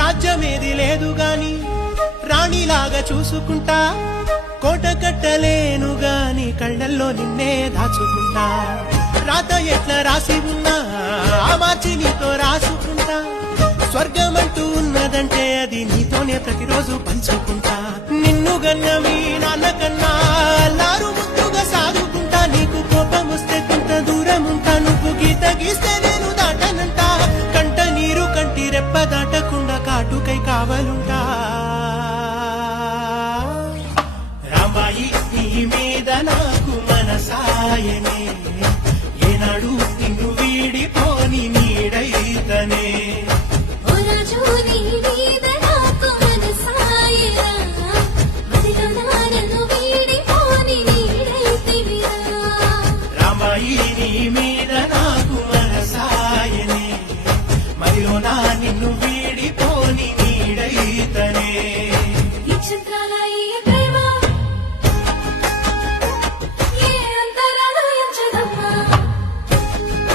రాజ్యమేది లేదు గాని రాణిలాగా చూసుకుంటా, కోట కట్టలేను గాని కళ్ళల్లో నిన్నే దాచుకుంటా. రాత ఎట్లా రాసి ఉన్నా ఆ మార్చి నీతో రాసుకుంటా. స్వర్గమంటూ ఉన్నదంటే అది నీతోనే ప్రతిరోజు పంచుకుంటా. నిన్ను గన్న మీ నాన్న కన్నా అల్లారు ముద్దుగా సాదుకుంటా. నీకు కోపం వస్తే కొంత దూరం ఉంటా, నువ్వు గీత గీస్తే నేను దాటనంటా. కంట నీరు కంటి రెప్ప దాటకుండా కాటుకై కావలుంటా. రామాయి నీ మీద నాకు మనసాయనే, ఏనాడు నిన్ను వీడిపోని నీడైతనే. రామాయి నీ మీద నాకు మనసాయనే, మదిలో నా నిన్ను